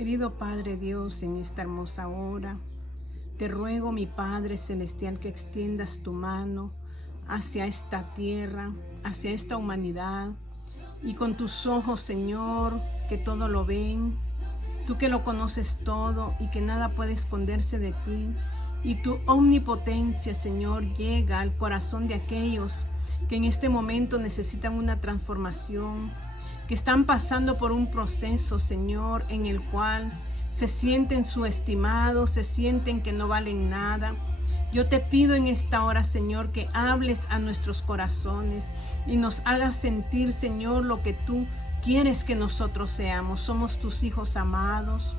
Querido Padre Dios, en esta hermosa hora, te ruego, mi Padre Celestial, que extiendas tu mano hacia esta tierra, hacia esta humanidad, y con tus ojos, Señor, que todo lo ven, tú que lo conoces todo y que nada puede esconderse de ti, y tu omnipotencia, Señor, llega al corazón de aquellos que en este momento necesitan una transformación, que están pasando por un proceso, Señor, en el cual se sienten subestimados, se sienten que no valen nada. Yo te pido en esta hora, Señor, que hables a nuestros corazones y nos hagas sentir, Señor, lo que tú quieres que nosotros seamos. Somos tus hijos amados.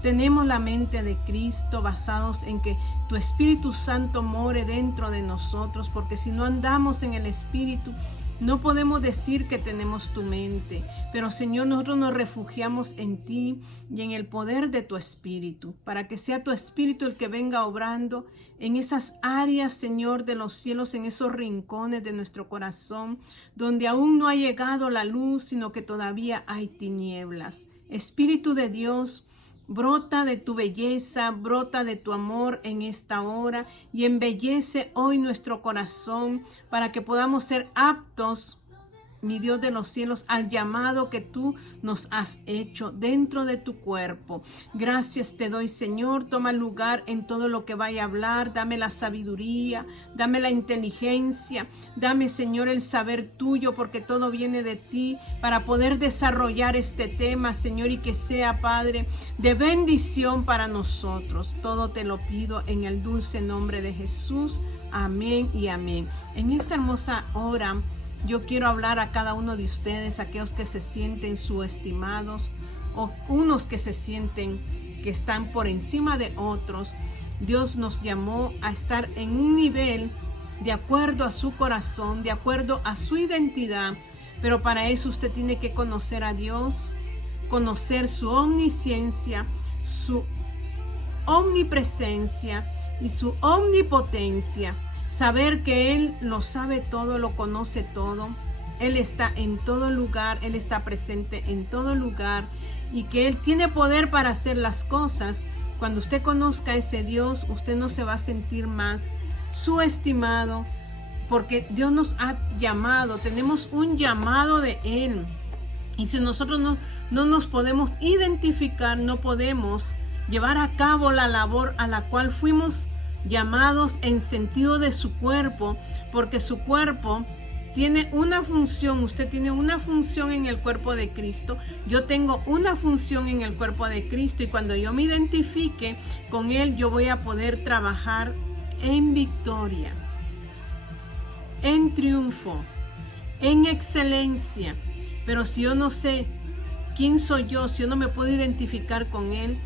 Tenemos la mente de Cristo, basados en que tu Espíritu Santo more dentro de nosotros, porque si no andamos en el Espíritu, no podemos decir que tenemos tu mente. Pero, Señor, nosotros nos refugiamos en ti y en el poder de tu Espíritu, para que sea tu Espíritu el que venga obrando en esas áreas, Señor, de los cielos, en esos rincones de nuestro corazón, donde aún no ha llegado la luz, sino que todavía hay tinieblas. Espíritu de Dios, brota de tu belleza, brota de tu amor en esta hora y embellece hoy nuestro corazón para que podamos ser aptos, mi Dios de los cielos, al llamado que tú nos has hecho dentro de tu cuerpo. Gracias te doy, Señor. Toma lugar en todo lo que vaya a hablar. Dame la sabiduría, dame la inteligencia, dame, Señor, el saber tuyo, porque todo viene de ti, para poder desarrollar este tema, Señor, y que sea, Padre, de bendición para nosotros. Todo te lo pido en el dulce nombre de Jesús. Amén y amén. En esta hermosa hora, yo quiero hablar a cada uno de ustedes, aquellos que se sienten subestimados o unos que se sienten que están por encima de otros. Dios nos llamó a estar en un nivel de acuerdo a su corazón, de acuerdo a su identidad. Pero para eso usted tiene que conocer a Dios, conocer su omnisciencia, su omnipresencia y su omnipotencia. Saber que Él lo sabe todo, lo conoce todo. Él está en todo lugar, Él está presente en todo lugar y que Él tiene poder para hacer las cosas. Cuando usted conozca a ese Dios, usted no se va a sentir más subestimado, porque Dios nos ha llamado, tenemos un llamado de Él. Y si nosotros no nos podemos identificar, no podemos llevar a cabo la labor a la cual fuimos llamados en sentido de su cuerpo, porque su cuerpo tiene una función. Usted tiene una función en el cuerpo de Cristo, yo tengo una función en el cuerpo de Cristo, y cuando yo me identifique con Él, yo voy a poder trabajar en victoria, en triunfo, en excelencia. Pero si yo no sé quién soy yo, si yo no me puedo identificar con Él,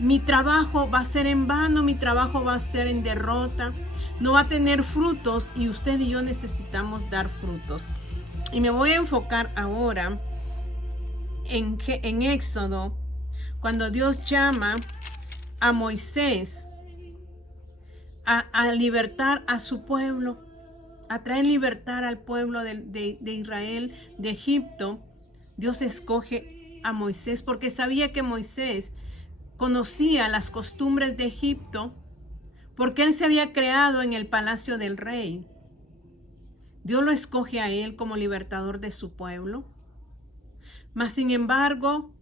mi trabajo va a ser en vano, mi trabajo va a ser en derrota, no va a tener frutos, y usted y yo necesitamos dar frutos. Y me voy a enfocar ahora en Éxodo, cuando Dios llama a Moisés a libertar a su pueblo, a traer libertad al pueblo de Israel, de Egipto. Dios escoge a Moisés porque sabía que Moisés conocía las costumbres de Egipto, porque él se había creado en el palacio del rey. Dios lo escoge a él como libertador de su pueblo. Mas sin embargo,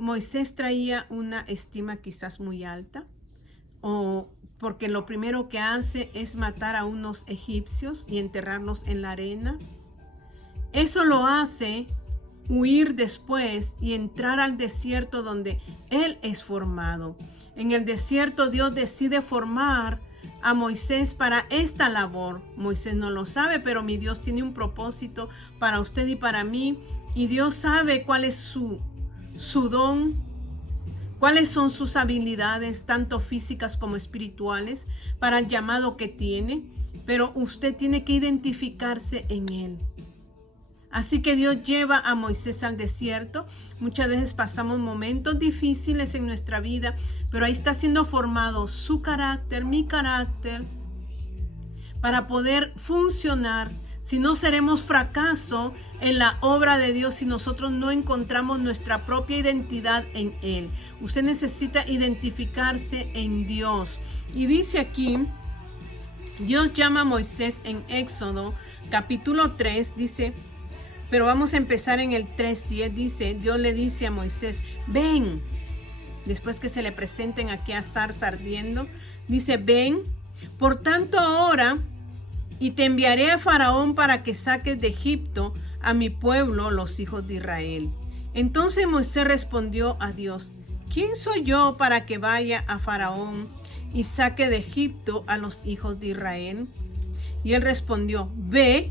Moisés traía una estima quizás muy alta, o porque lo primero que hace es matar a unos egipcios y enterrarlos en la arena. Eso lo hace huir después y entrar al desierto donde él es formado. En el desierto Dios decide formar a Moisés para esta labor. Moisés no lo sabe, pero mi Dios tiene un propósito para usted y para mí, y Dios sabe cuál es su don, cuáles son sus habilidades, tanto físicas como espirituales, para el llamado que tiene, pero usted tiene que identificarse en Él. Así que Dios lleva a Moisés al desierto. Muchas veces pasamos momentos difíciles en nuestra vida, pero ahí está siendo formado su carácter, mi carácter, para poder funcionar, Si no, seremos fracaso en la obra de Dios si nosotros no encontramos nuestra propia identidad en Él. Usted necesita identificarse en Dios. Y dice aquí, Dios llama a Moisés en Éxodo capítulo 3, dice, pero vamos a empezar en el 3:10, dice, Dios le dice a Moisés, ven, después que se le presenten aquí a zarza ardiendo, dice, ven, por tanto ahora, y te enviaré a Faraón para que saques de Egipto a mi pueblo, los hijos de Israel. Entonces Moisés respondió a Dios, ¿quién soy yo para que vaya a Faraón y saque de Egipto a los hijos de Israel? Y él respondió, ve,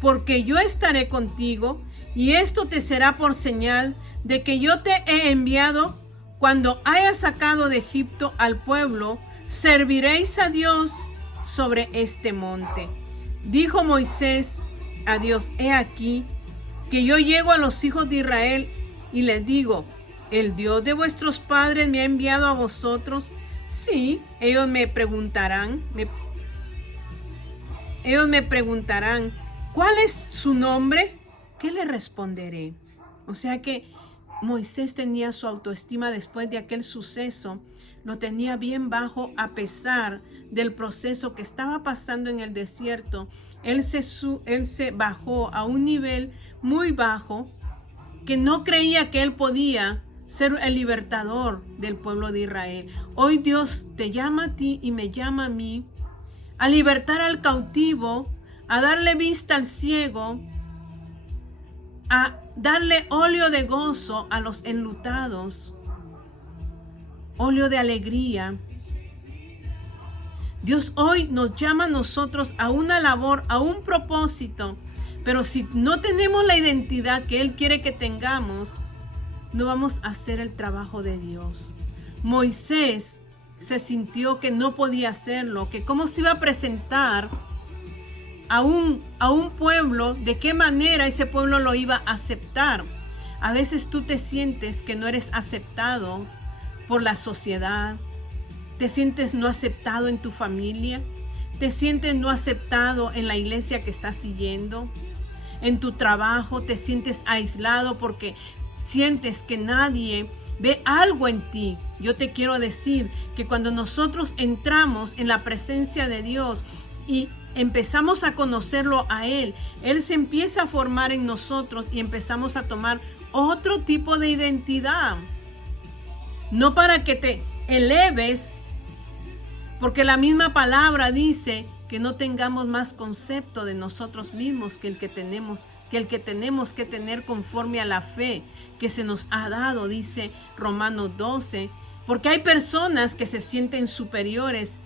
porque yo estaré contigo, y esto te será por señal de que yo te he enviado. Cuando hayas sacado de Egipto al pueblo, serviréis a Dios sobre este monte. Dijo Moisés a Dios, he aquí que yo llego a los hijos de Israel y les digo, ¿el Dios de vuestros padres me ha enviado a vosotros? Sí, ellos me preguntarán, ¿cuál es su nombre? ¿Qué le responderé? O sea que Moisés tenía su autoestima después de aquel suceso, lo tenía bien bajo a pesar del proceso que estaba pasando en el desierto. Él se bajó a un nivel muy bajo que no creía que él podía ser el libertador del pueblo de Israel. Hoy Dios te llama a ti y me llama a mí a libertar al cautivo, a darle vista al ciego, a darle óleo de gozo a los enlutados, óleo de alegría. Dios hoy nos llama a nosotros a una labor, a un propósito, pero si no tenemos la identidad que Él quiere que tengamos, no vamos a hacer el trabajo de Dios. Moisés se sintió que no podía hacerlo, que cómo se iba a presentar a un pueblo, de qué manera ese pueblo lo iba a aceptar. A veces tú te sientes que no eres aceptado por la sociedad, te sientes no aceptado en tu familia, te sientes no aceptado en la iglesia que estás siguiendo, en tu trabajo te sientes aislado porque sientes que nadie ve algo en ti. Yo te quiero decir que cuando nosotros entramos en la presencia de Dios y empezamos a conocerlo a Él, Él se empieza a formar en nosotros y empezamos a tomar otro tipo de identidad. No para que te eleves, porque la misma palabra dice que no tengamos más concepto de nosotros mismos que el que tenemos que tener conforme a la fe que se nos ha dado, dice Romanos 12, porque hay personas que se sienten superiores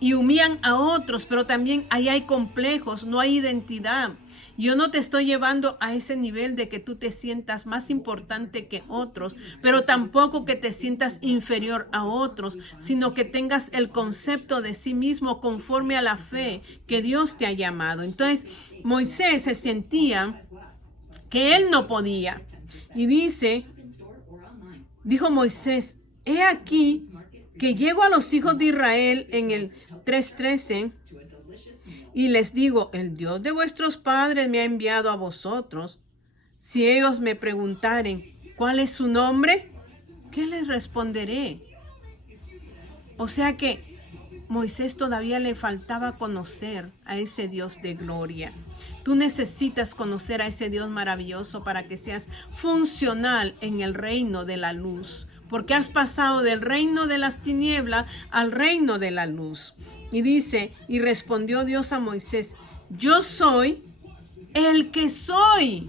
y humillan a otros, pero también ahí hay complejos, no hay identidad. Yo no te estoy llevando a ese nivel de que tú te sientas más importante que otros, pero tampoco que te sientas inferior a otros, sino que tengas el concepto de sí mismo conforme a la fe que Dios te ha llamado. Entonces, Moisés se sentía que él no podía. Y dijo Moisés, he aquí que llego a los hijos de Israel en el 3:13 y les digo, el Dios de vuestros padres me ha enviado a vosotros. Si ellos me preguntaren, ¿cuál es su nombre? ¿Qué les responderé? O sea que Moisés todavía le faltaba conocer a ese Dios de gloria. Tú necesitas conocer a ese Dios maravilloso para que seas funcional en el reino de la luz, porque has pasado del reino de las tinieblas al reino de la luz. Y dice, y respondió Dios a Moisés, yo soy el que soy,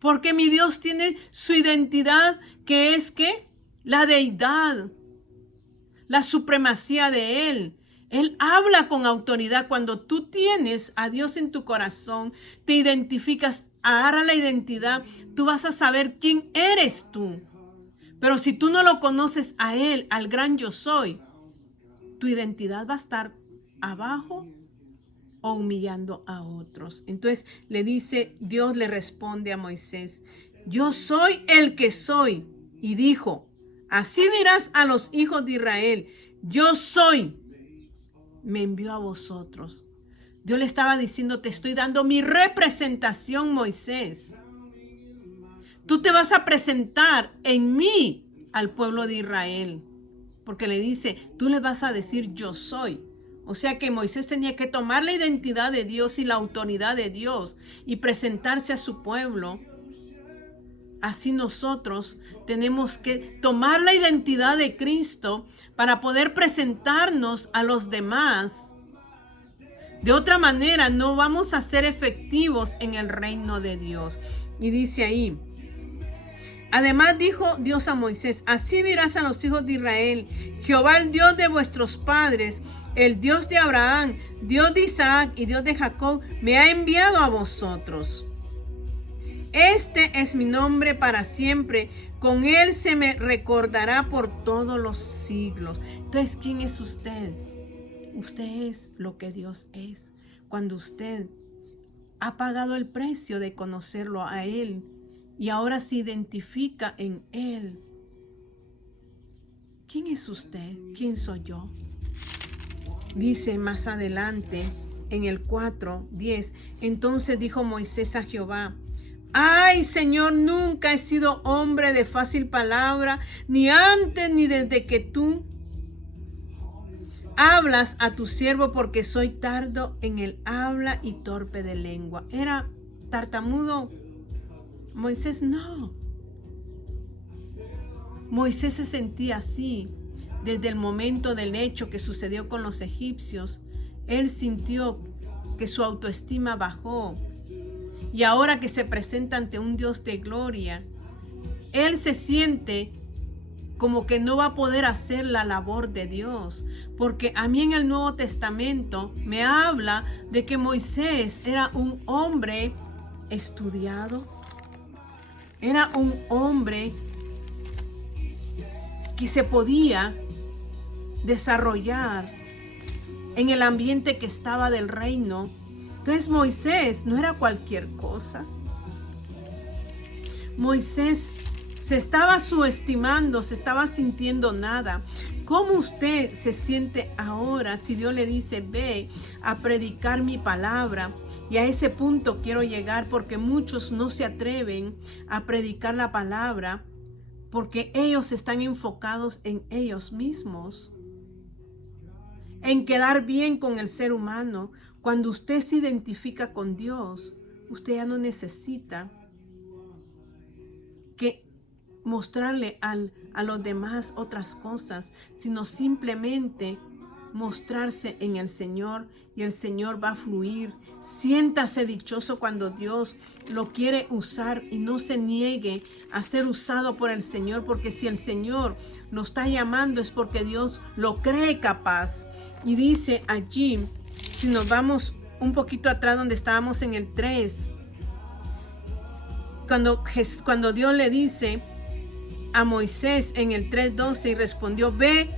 porque mi Dios tiene su identidad, que es ¿qué? La deidad, la supremacía de Él. Él habla con autoridad. Cuando tú tienes a Dios en tu corazón, te identificas, agarra la identidad, tú vas a saber quién eres tú. Pero si tú no lo conoces a Él, al gran yo soy, tu identidad va a estar abajo o humillando a otros. Entonces Dios le responde a Moisés, yo soy el que soy. Y dijo, así dirás a los hijos de Israel, yo soy, me envió a vosotros. Dios le estaba diciendo, te estoy dando mi representación, Moisés. Tú te vas a presentar en mí al pueblo de Israel. Porque le dice, tú le vas a decir, yo soy. O sea que Moisés tenía que tomar la identidad de Dios y la autoridad de Dios y presentarse a su pueblo. Así nosotros tenemos que tomar la identidad de Cristo para poder presentarnos a los demás. De otra manera, no vamos a ser efectivos en el reino de Dios. Y dice ahí, además dijo Dios a Moisés, así dirás a los hijos de Israel, Jehová el Dios de vuestros padres, el Dios de Abraham, Dios de Isaac y Dios de Jacob, me ha enviado a vosotros. Este es mi nombre para siempre, con él se me recordará por todos los siglos. Entonces, ¿quién es usted? Usted es lo que Dios es. Cuando usted ha pagado el precio de conocerlo a Él y ahora se identifica en Él. ¿Quién es usted? ¿Quién soy yo? Dice más adelante en el 4:10, entonces dijo Moisés a Jehová, ay, Señor, nunca he sido hombre de fácil palabra, ni antes ni desde que tú hablas a tu siervo, porque soy tardo en el habla y torpe de lengua. ¿Era tartamudo Moisés? No. Moisés se sentía así desde el momento del hecho que sucedió con los egipcios. Él sintió que su autoestima bajó. Y ahora que se presenta ante un Dios de gloria, él se siente como que no va a poder hacer la labor de Dios. Porque a mí en el Nuevo Testamento me habla de que Moisés era un hombre estudiado. Era un hombre que se podía desarrollar en el ambiente que estaba del reino. Entonces Moisés no era cualquier cosa. Moisés se estaba subestimando, se estaba sintiendo nada. ¿Cómo usted se siente ahora si Dios le dice, ve a predicar mi palabra? Y a ese punto quiero llegar, porque muchos no se atreven a predicar la palabra porque ellos están enfocados en ellos mismos, en quedar bien con el ser humano. Cuando usted se identifica con Dios, usted ya no necesita que mostrarle a los demás otras cosas, sino simplemente mostrarse en el Señor, y el Señor va a fluir. Siéntase dichoso cuando Dios lo quiere usar y no se niegue a ser usado por el Señor, porque si el Señor lo está llamando es porque Dios lo cree capaz. Y dice allí, si nos vamos un poquito atrás donde estábamos en el 3, cuando Dios le dice a Moisés en el 3:12, y respondió, ve,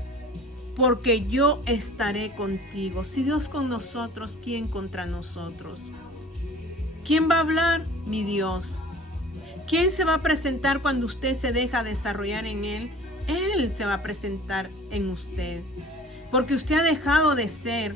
porque yo estaré contigo. Si Dios con nosotros, ¿quién contra nosotros? ¿Quién va a hablar? Mi Dios. ¿Quién se va a presentar cuando usted se deja desarrollar en Él? Él se va a presentar en usted. Porque usted ha dejado de ser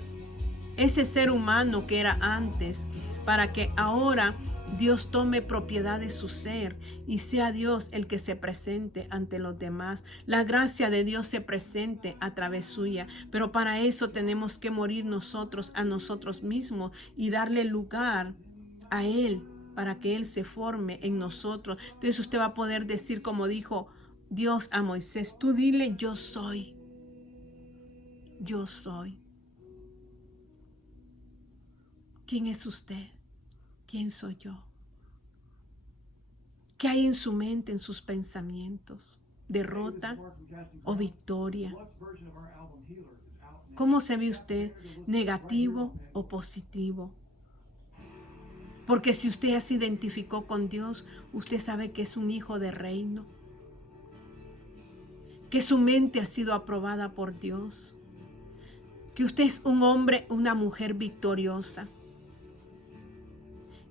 ese ser humano que era antes, para que ahora Dios tome propiedad de su ser y sea Dios el que se presente ante los demás. La gracia de Dios se presente a través suya, pero para eso tenemos que morir nosotros a nosotros mismos y darle lugar a Él para que Él se forme en nosotros. Entonces usted va a poder decir, como dijo Dios a Moisés, tú dile, yo soy. Yo soy. ¿Quién es usted? ¿Quién soy yo? ¿Qué hay en su mente, en sus pensamientos? ¿Derrota o victoria? ¿Cómo se ve usted? ¿Negativo o positivo? Porque si usted ya se identificó con Dios, usted sabe que es un hijo de reino, que su mente ha sido aprobada por Dios, que usted es un hombre, una mujer victoriosa,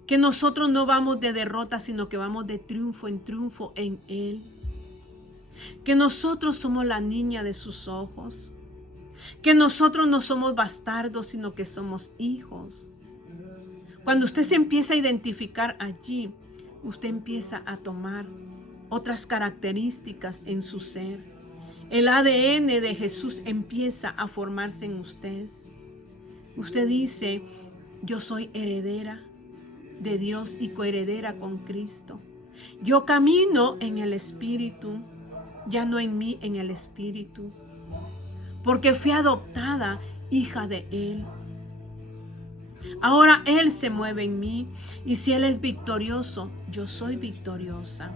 que nosotros no vamos de derrota, sino que vamos de triunfo en Él. Que nosotros somos la niña de sus ojos. Que nosotros no somos bastardos, sino que somos hijos. Cuando usted se empieza a identificar allí, usted empieza a tomar otras características en su ser. El ADN de Jesús empieza a formarse en usted. Usted dice, yo soy heredera de Dios y coheredera con Cristo. Yo camino en el Espíritu, ya no en mí, en el Espíritu, porque fui adoptada hija de Él. Ahora Él se mueve en mí, y si Él es victorioso, yo soy victoriosa.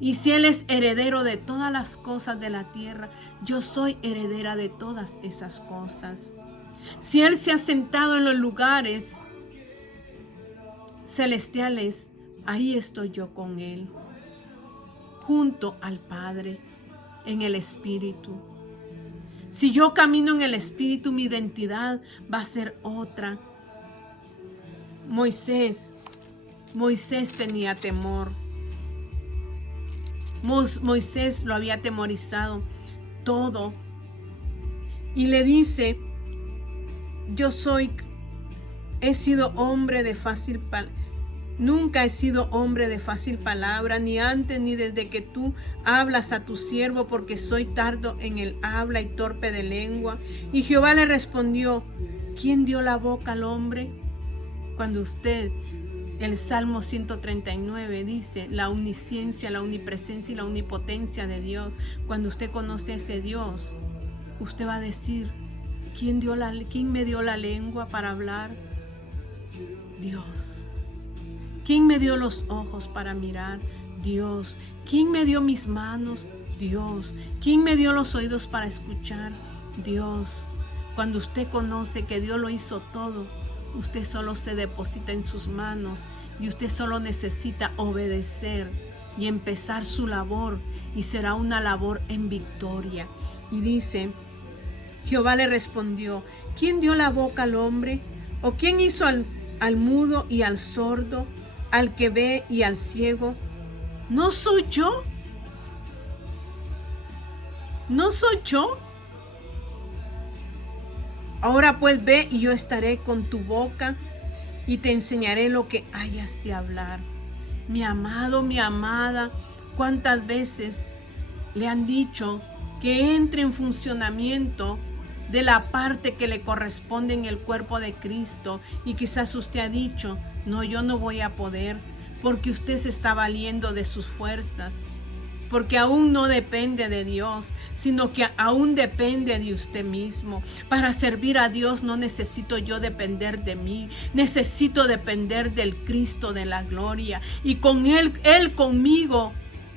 Y si Él es heredero de todas las cosas de la tierra, yo soy heredera de todas esas cosas. Si Él se ha sentado en los lugares celestiales, ahí estoy yo con Él, junto al Padre, en el Espíritu. Si yo camino en el Espíritu, mi identidad va a ser otra. Moisés tenía temor. Moisés lo había atemorizado todo. Y le dice, nunca he sido hombre de fácil palabra, ni antes ni desde que tú hablas a tu siervo, porque soy tardo en el habla y torpe de lengua. Y Jehová le respondió, ¿quién dio la boca al hombre? Cuando usted, el Salmo 139 dice, la omnisciencia, la omnipresencia y la omnipotencia de Dios. Cuando usted conoce a ese Dios, usted va a decir, ¿quién me dio la lengua para hablar? Dios. ¿Quién me dio los ojos para mirar? Dios. ¿Quién me dio mis manos? Dios. ¿Quién me dio los oídos para escuchar? Dios. Cuando usted conoce que Dios lo hizo todo, usted solo se deposita en sus manos y usted solo necesita obedecer y empezar su labor, y será una labor en victoria. Y dice, Jehová le respondió, ¿quién dio la boca al hombre? ¿O quién hizo al mudo y al sordo, al que ve y al ciego? ¿No soy yo? ¿No soy yo? Ahora pues ve, y yo estaré con tu boca y te enseñaré lo que hayas de hablar. Mi amado, mi amada, ¿cuántas veces le han dicho que entre en funcionamiento de la parte que le corresponde en el cuerpo de Cristo? Y quizás usted ha dicho, no, yo no voy a poder, porque usted se está valiendo de sus fuerzas, porque aún no depende de Dios, sino que aún depende de usted mismo. Para servir a Dios no necesito yo depender de mí, necesito depender del Cristo de la gloria, y con Él conmigo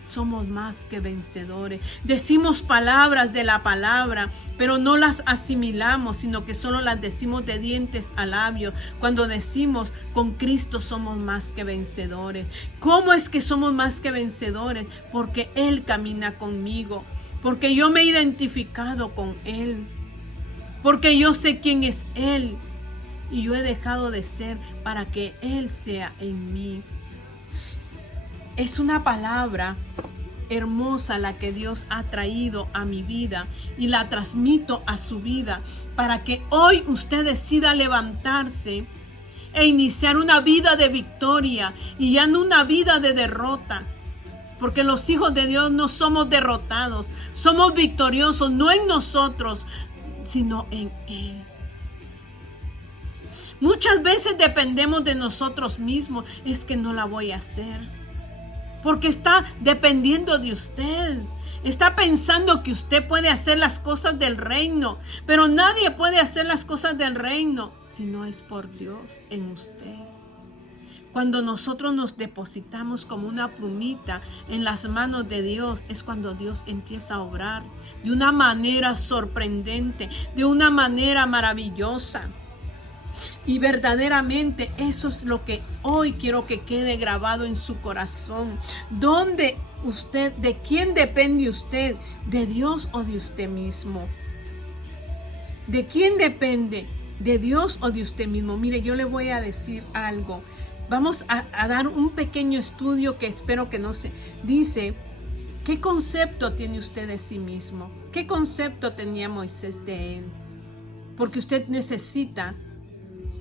somos más que vencedores. Decimos palabras de la palabra, pero no las asimilamos, sino que solo las decimos de dientes a labios. Cuando decimos, con Cristo somos más que vencedores. ¿Cómo es que somos más que vencedores? Porque Él camina conmigo, porque yo me he identificado con Él, porque yo sé quién es Él, y yo he dejado de ser para que Él sea en mí. Es una palabra hermosa la que Dios ha traído a mi vida, y la transmito a su vida para que hoy usted decida levantarse e iniciar una vida de victoria y ya no una vida de derrota. Porque los hijos de Dios no somos derrotados, somos victoriosos, no en nosotros, sino en Él. Muchas veces dependemos de nosotros mismos. Es que no la voy a hacer, porque está dependiendo de usted. Está pensando que usted puede hacer las cosas del reino, pero nadie puede hacer las cosas del reino si no es por Dios en usted. Cuando nosotros nos depositamos como una plumita en las manos de Dios, es cuando Dios empieza a obrar de una manera sorprendente, de una manera maravillosa. Y verdaderamente eso es lo que hoy quiero que quede grabado en su corazón. ¿De quién depende usted? ¿De Dios o de usted mismo? ¿De quién depende? ¿De Dios o de usted mismo? Mire, yo le voy a decir algo. Vamos a dar un pequeño estudio que espero que no se... Dice, ¿qué concepto tiene usted de sí mismo? ¿Qué concepto tenía Moisés de él? Porque usted necesita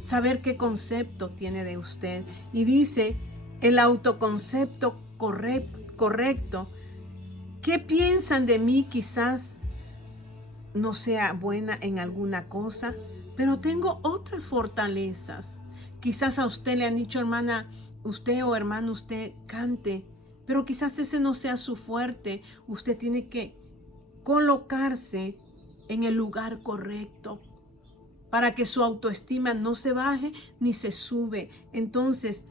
saber qué concepto tiene de usted. Y dice, el autoconcepto correcto. ¿Qué piensan de mí? Quizás no sea buena en alguna cosa, pero tengo otras fortalezas. Quizás a usted le han dicho, hermana, usted o hermano, usted cante, pero quizás ese no sea su fuerte. Usted tiene que colocarse en el lugar correcto para que su autoestima no se baje ni se sube. Entonces,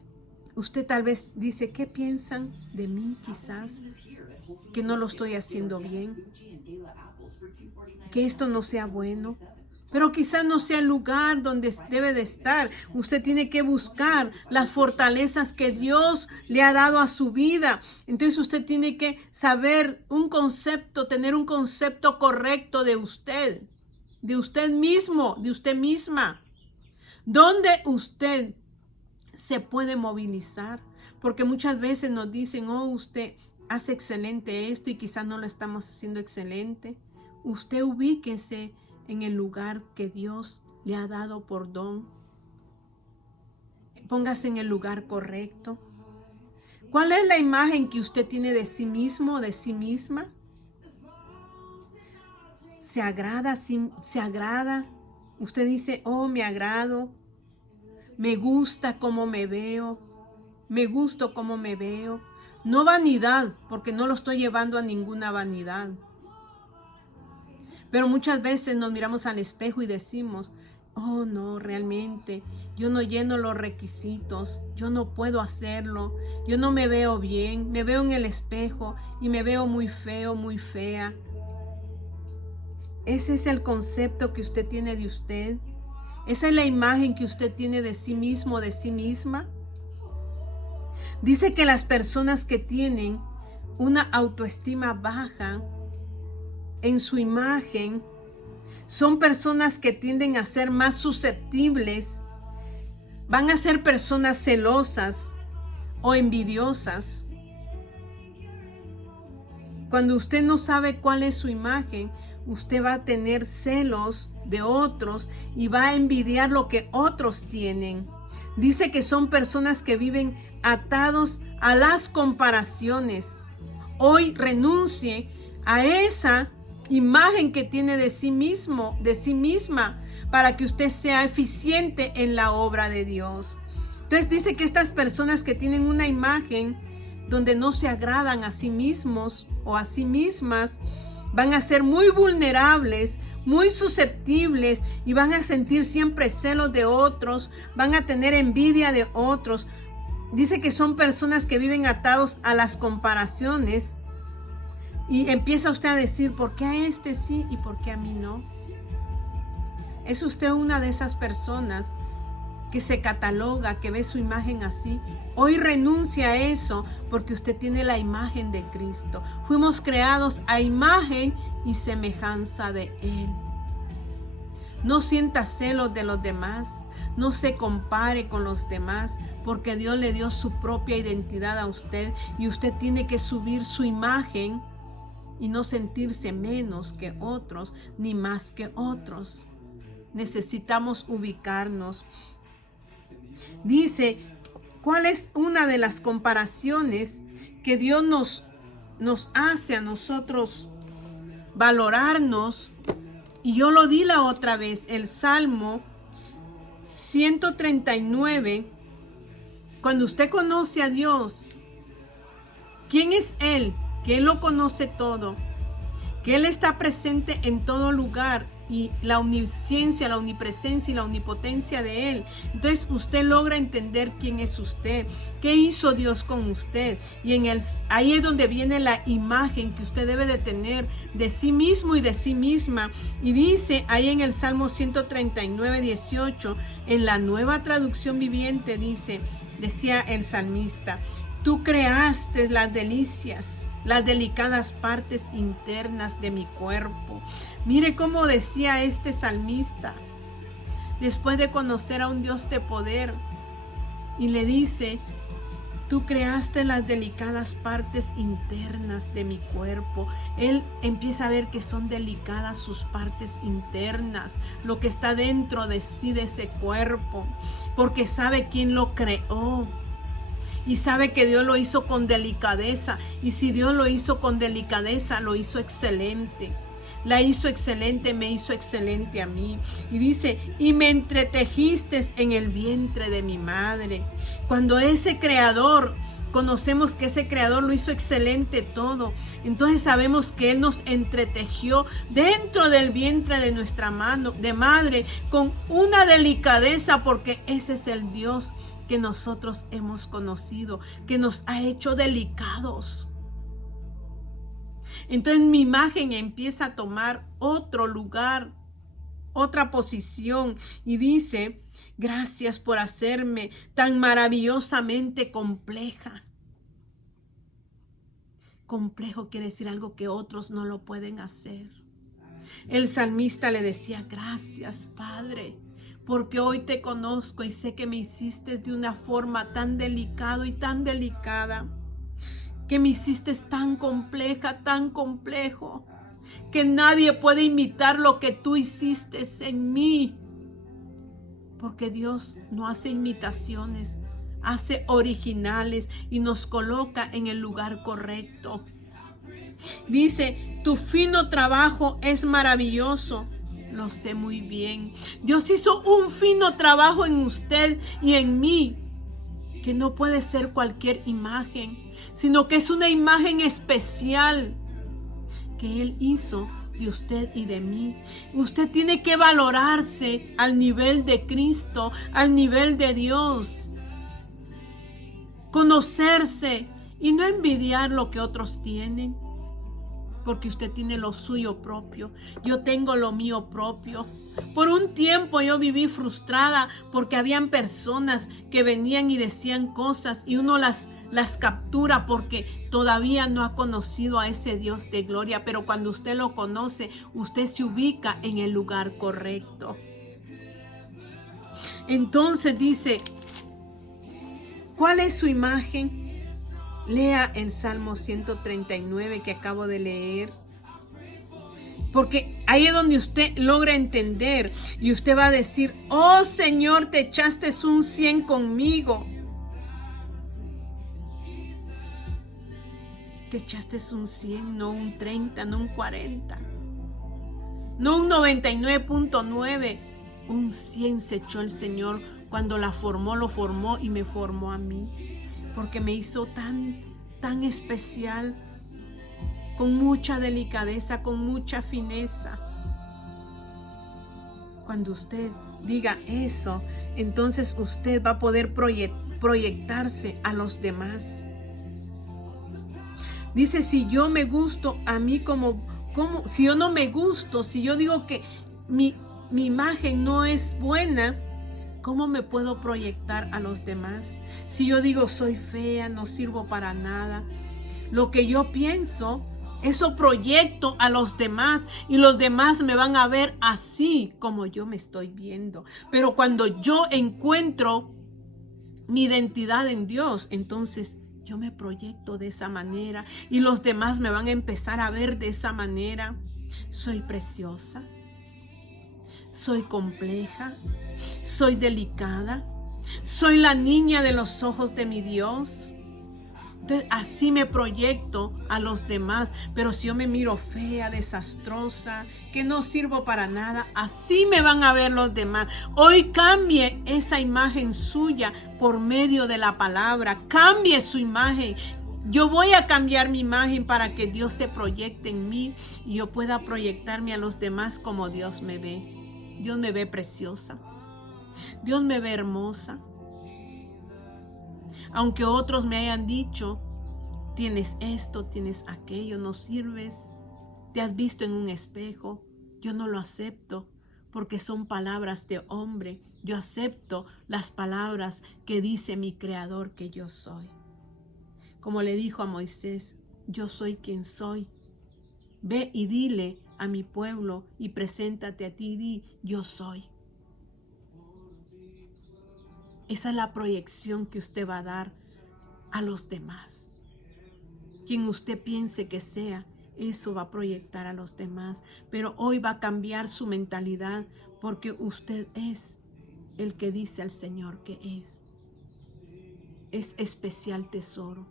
usted tal vez dice, ¿qué piensan de mí? Quizás que no lo estoy haciendo bien, que esto no sea bueno, pero quizás no sea el lugar donde debe de estar. Usted tiene que buscar las fortalezas que Dios le ha dado a su vida. Entonces usted tiene que saber un concepto, tener un concepto correcto de usted mismo, de usted misma. ¿Dónde usted se puede movilizar? Porque muchas veces nos dicen, oh, usted hace excelente esto y quizás no lo estamos haciendo excelente. Usted ubíquese en el lugar que Dios le ha dado por don. Póngase en el lugar correcto. ¿Cuál es la imagen que usted tiene de sí mismo, de sí misma? ¿Se agrada? ¿Se agrada? Usted dice, oh, me agrado. Me gusta cómo me veo. Me gusto cómo me veo. No vanidad, porque no lo estoy llevando a ninguna vanidad. Pero muchas veces nos miramos al espejo y decimos, oh no, realmente yo no lleno los requisitos, yo no puedo hacerlo, yo no me veo bien, me veo en el espejo y me veo muy feo, muy fea. Ese es el concepto que usted tiene de usted. Esa es la imagen que usted tiene de sí mismo, de sí misma. Dice que las personas que tienen una autoestima baja en su imagen son personas que tienden a ser más susceptibles, van a ser personas celosas o envidiosas. Cuando usted no sabe cuál es su imagen, usted va a tener celos de otros y va a envidiar lo que otros tienen. Dice que son personas que viven atados a las comparaciones. Hoy renuncie a esa imagen que tiene de sí mismo, de sí misma, para que usted sea eficiente en la obra de Dios. Entonces dice que estas personas que tienen una imagen donde no se agradan a sí mismos o a sí mismas, van a ser muy vulnerables, muy susceptibles y van a sentir siempre celos de otros, van a tener envidia de otros. Dice que son personas que viven atados a las comparaciones. Y empieza usted a decir, ¿por qué a este sí y por qué a mí no? ¿Es usted una de esas personas que se cataloga, que ve su imagen así? Hoy renuncia a eso porque usted tiene la imagen de Cristo. Fuimos creados a imagen y semejanza de Él. No sienta celos de los demás. No se compare con los demás, porque Dios le dio su propia identidad a usted y usted tiene que subir su imagen y no sentirse menos que otros ni más que otros. Necesitamos ubicarnos. Dice, ¿cuál es una de las comparaciones que Dios nos hace a nosotros valorarnos? Y yo lo di la otra vez, el Salmo 139. Cuando usted conoce a Dios, ¿quién es Él? Que Él lo conoce todo, que Él está presente en todo lugar y la omnisciencia, la omnipresencia y la omnipotencia de Él. Entonces usted logra entender quién es usted, qué hizo Dios con usted y ahí es donde viene la imagen que usted debe de tener de sí mismo y de sí misma. Y dice ahí en el Salmo 139, 18, en la Nueva Traducción Viviente decía el salmista, tú creaste las delicias, las delicadas partes internas de mi cuerpo. Mire cómo decía este salmista, después de conocer a un Dios de poder, y le dice, Tú creaste las delicadas partes internas de mi cuerpo. Él empieza a ver que son delicadas sus partes internas, lo que está dentro de sí, de ese cuerpo, porque sabe quién lo creó. Y sabe que Dios lo hizo con delicadeza. Y si Dios lo hizo con delicadeza, lo hizo excelente. La hizo excelente, me hizo excelente a mí. Y dice, y me entretejiste en el vientre de mi madre. Cuando ese creador, conocemos que ese creador lo hizo excelente todo, entonces sabemos que Él nos entretejió dentro del vientre de nuestra mano, de madre, con una delicadeza, porque ese es el Dios que nosotros hemos conocido, que nos ha hecho delicados. Entonces mi imagen empieza a tomar otro lugar, otra posición, y dice, gracias por hacerme tan maravillosamente compleja. Complejo quiere decir algo que otros no lo pueden hacer. El salmista le decía, gracias, Padre, porque hoy te conozco y sé que me hiciste de una forma tan delicada y tan delicada, que me hiciste tan compleja, tan complejo, que nadie puede imitar lo que tú hiciste en mí. Porque Dios no hace imitaciones, hace originales y nos coloca en el lugar correcto. Dice, tu fino trabajo es maravilloso. Lo sé muy bien. Dios hizo un fino trabajo en usted y en mí, que no puede ser cualquier imagen, sino que es una imagen especial que Él hizo de usted y de mí. Usted tiene que valorarse al nivel de Cristo, al nivel de Dios. Conocerse y no envidiar lo que otros tienen, porque usted tiene lo suyo propio. Yo tengo lo mío propio. Por un tiempo yo viví frustrada porque habían personas que venían y decían cosas y uno las captura porque todavía no ha conocido a ese Dios de gloria. Pero cuando usted lo conoce, usted se ubica en el lugar correcto. Entonces dice, ¿cuál es su imagen? Lea el Salmo 139 que acabo de leer. Porque ahí es donde usted logra entender y usted va a decir, oh Señor, te echaste un 100 conmigo. Te echaste un 100, no un 30, no un 40, no un 99.9. Un 100 se echó el Señor cuando la formó, lo formó y me formó a mí. Porque me hizo tan especial, con mucha delicadeza, con mucha fineza. Cuando usted diga eso, entonces usted va a poder proyectarse a los demás. Dice, si yo me gusto a mí si yo no me gusto, si yo digo que mi imagen no es buena, ¿cómo me puedo proyectar a los demás? Si yo digo soy fea, no sirvo para nada, lo que yo pienso, eso proyecto a los demás y los demás me van a ver así como yo me estoy viendo. Pero cuando yo encuentro mi identidad en Dios, entonces yo me proyecto de esa manera y los demás me van a empezar a ver de esa manera. Soy preciosa, soy compleja, soy delicada, soy la niña de los ojos de mi Dios. Entonces, así me proyecto a los demás. Pero si yo me miro fea, desastrosa, que no sirvo para nada, así me van a ver los demás. Hoy cambie esa imagen suya por medio de la palabra. Cambie su imagen. Yo voy a cambiar mi imagen para que Dios se proyecte en mí y yo pueda proyectarme a los demás como Dios me ve. Dios me ve preciosa. Dios me ve hermosa. Aunque otros me hayan dicho, tienes esto, tienes aquello, no sirves, te has visto en un espejo, yo no lo acepto porque son palabras de hombre. Yo acepto las palabras que dice mi Creador que yo soy. Como le dijo a Moisés, yo soy quien soy. Ve y dile a mi pueblo y preséntate a ti y di, yo soy. Esa es la proyección que usted va a dar a los demás. Quien usted piense que sea, eso va a proyectar a los demás. Pero hoy va a cambiar su mentalidad porque usted es el que dice al Señor que es. Es especial tesoro.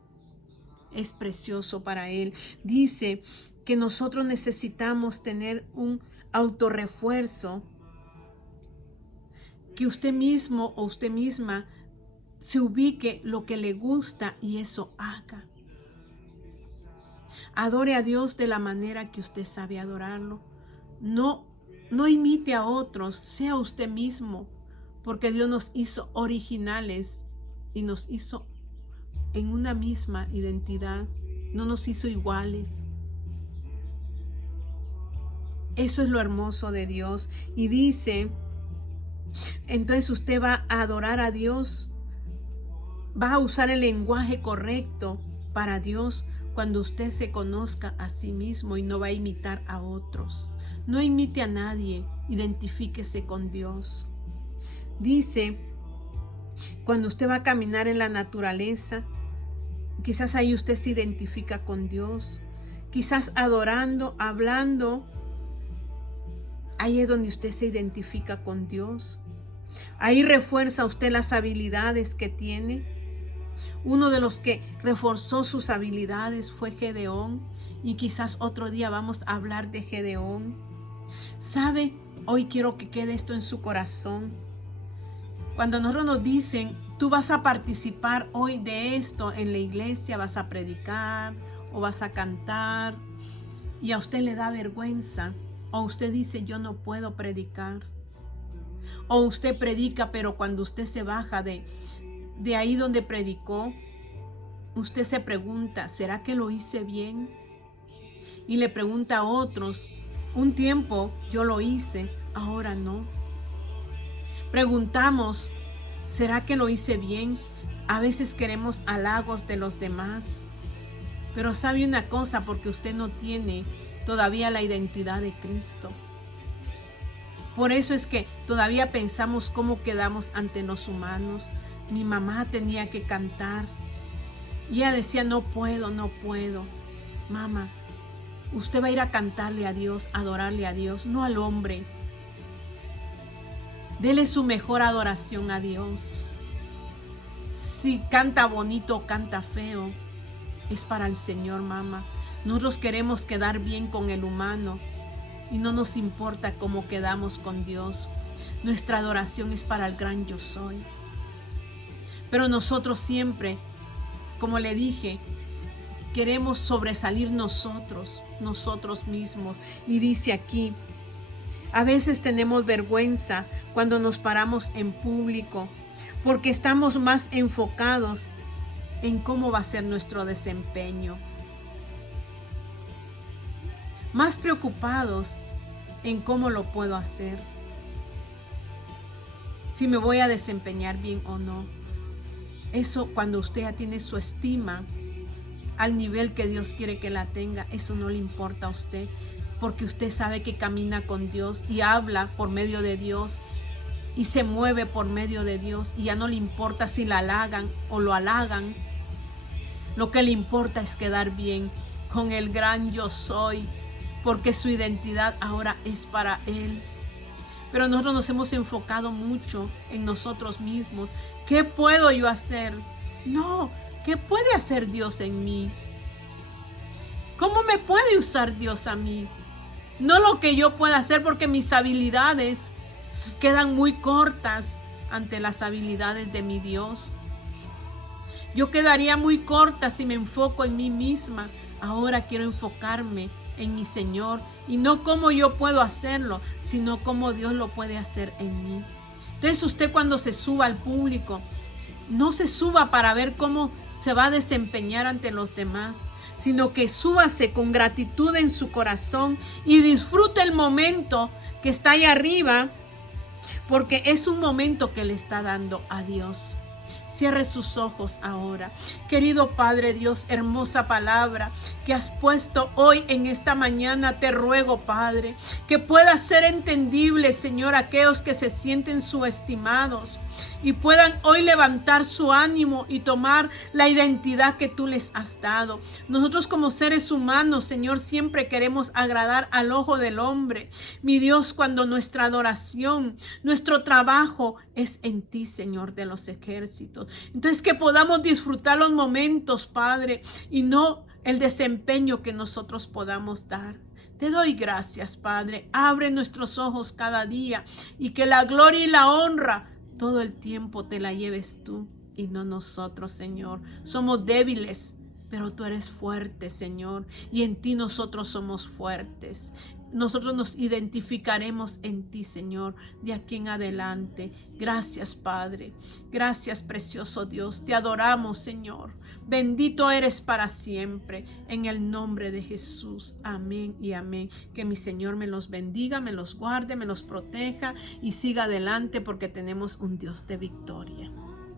Es precioso para Él. Dice que nosotros necesitamos tener un autorrefuerzo. Que usted mismo o usted misma se ubique lo que le gusta y eso haga. Adore a Dios de la manera que usted sabe adorarlo. No imite a otros, sea usted mismo, porque Dios nos hizo originales y nos hizo en una misma identidad, no nos hizo iguales. Eso es lo hermoso de Dios. Y dice, entonces usted va a adorar a Dios, va a usar el lenguaje correcto para Dios cuando usted se conozca a sí mismo y no va a imitar a otros. No imite a nadie, identifíquese con Dios. Dice, cuando usted va a caminar en la naturaleza, quizás ahí usted se identifica con Dios. Quizás adorando, hablando, ahí es donde usted se identifica con Dios. Ahí refuerza usted las habilidades que tiene. Uno de los que reforzó sus habilidades fue Gedeón, y quizás otro día vamos a hablar de Gedeón. ¿Sabe? Hoy quiero que quede esto en su corazón. Cuando nosotros nos dicen, tú vas a participar hoy de esto en la iglesia, vas a predicar o vas a cantar, y a usted le da vergüenza, o usted dice, yo no puedo predicar, o usted predica, pero cuando usted se baja de ahí donde predicó, usted se pregunta, ¿será que lo hice bien? Y le pregunta a otros, un tiempo yo lo hice, ahora no. Preguntamos, ¿será que lo hice bien? A veces queremos halagos de los demás, pero sabe una cosa, porque usted no tiene todavía la identidad de Cristo. Por eso es que todavía pensamos cómo quedamos ante los humanos. Mi mamá tenía que cantar y ella decía, no puedo. Mamá, usted va a ir a cantarle a Dios, adorarle a Dios, no al hombre. Dele su mejor adoración a Dios. Si canta bonito o canta feo, es para el Señor, mamá. Nosotros queremos quedar bien con el humano y no nos importa cómo quedamos con Dios. Nuestra adoración es para el gran yo soy. Pero nosotros siempre, como le dije, queremos sobresalir nosotros mismos. Y dice aquí, a veces tenemos vergüenza cuando nos paramos en público, porque estamos más enfocados en cómo va a ser nuestro desempeño, más preocupados en cómo lo puedo hacer, si me voy a desempeñar bien o no. Eso, cuando usted ya tiene su estima al nivel que Dios quiere que la tenga, eso no le importa a usted, porque usted sabe que camina con Dios y habla por medio de Dios y se mueve por medio de Dios, y ya no le importa si la halagan o lo halagan. Lo que le importa es quedar bien con el gran yo soy, porque su identidad ahora es para Él. Pero nosotros nos hemos enfocado mucho en nosotros mismos. ¿Qué puedo yo hacer? No, ¿qué puede hacer Dios en mí? ¿Cómo me puede usar Dios a mí? No lo que yo pueda hacer, porque mis habilidades quedan muy cortas ante las habilidades de mi Dios. Yo quedaría muy corta si me enfoco en mí misma. Ahora quiero enfocarme en mi Señor, y no cómo yo puedo hacerlo, sino cómo Dios lo puede hacer en mí. Entonces usted, cuando se suba al público, no se suba para ver cómo se va a desempeñar ante los demás, sino que súbase con gratitud en su corazón y disfrute el momento que está ahí arriba, porque es un momento que le está dando a Dios. Cierre sus ojos ahora. Querido Padre Dios, hermosa palabra que has puesto hoy en esta mañana, te ruego, Padre, que pueda ser entendible, Señor, a aquellos que se sienten subestimados, y puedan hoy levantar su ánimo y tomar la identidad que tú les has dado. Nosotros como seres humanos, Señor, siempre queremos agradar al ojo del hombre. Mi Dios, cuando nuestra adoración, nuestro trabajo es en ti, Señor de los ejércitos. Entonces que podamos disfrutar los momentos, Padre, y no el desempeño que nosotros podamos dar. Te doy gracias, Padre. Abre nuestros ojos cada día y que la gloria y la honra todo el tiempo te la lleves tú y no nosotros, Señor. Somos débiles, pero tú eres fuerte, Señor, y en ti nosotros somos fuertes. Nosotros nos identificaremos en ti, Señor, de aquí en adelante. Gracias, Padre. Gracias, precioso Dios. Te adoramos, Señor. Bendito eres para siempre. En el nombre de Jesús. Amén y amén. Que mi Señor me los bendiga, me los guarde, me los proteja y siga adelante porque tenemos un Dios de victoria.